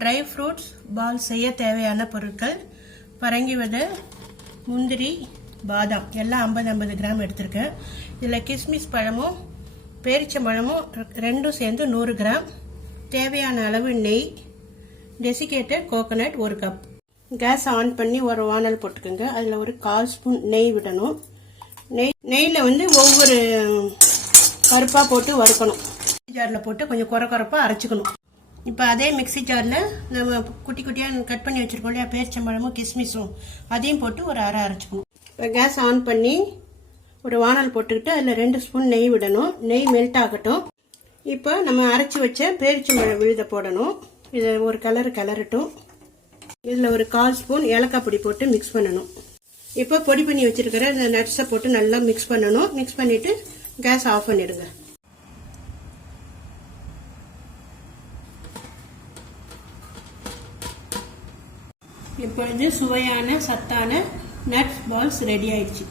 Dry fruits பால் செய்ய தேவையான பொருட்கள் பரங்கி விதை, முந்திரி, பாதாம் எல்லாம் 50-50 கிராம் எடுத்திருக்கேன். இதில் கிஸ்மிஸ் பழமும் பேரிச்சம்பழமும் ரெண்டும் சேர்ந்து 100 கிராம். தேவையான அளவு நெய், desiccated coconut 1 cup. Gas on பண்ணி ஒரு வானல் போட்டுக்கோங்க. அதில் ஒரு 1/4 ஸ்பூன் நெய் விடணும். நெய்யில் ஒவ்வொரு பருப்பாக போட்டு வறுக்கணும். ஜாரில் போட்டு கொஞ்சம் குறப்பாக அரைச்சிக்கணும். இப்போ அதே மிக்சி ஜாரில் நம்ம குட்டி குட்டியாக கட் பண்ணி வச்சுருக்கோம் இல்லையா, பேரிச்சம்பழமும் கிஸ்மிஸும் அதையும் போட்டு ஒரு அரைச்சிக்கணும். இப்போ கேஸ் ஆன் பண்ணி ஒரு வானல் போட்டுக்கிட்டு அதில் 2 ஸ்பூன் நெய் விடணும். நெய் மெல்ட் ஆகட்டும். இப்போ நம்ம அரைச்சி வச்ச பேரிச்சம்பழம் விழுத போடணும். இதை ஒரு கிளறட்டும். இதில் ஒரு 1/4 ஸ்பூன் ஏலக்காய் பொடி போட்டு மிக்ஸ் பண்ணணும். இப்போ பொடி பண்ணி வச்சிருக்கிற இந்த நட்ஸை போட்டு நல்லா மிக்ஸ் பண்ணணும். மிக்ஸ் பண்ணிவிட்டு கேஸ் ஆஃப் பண்ணிடுங்க. இப்பொழுது சுவையான சத்தான நட்ஸ் பால்ஸ் ரெடி ஆயிடுச்சு.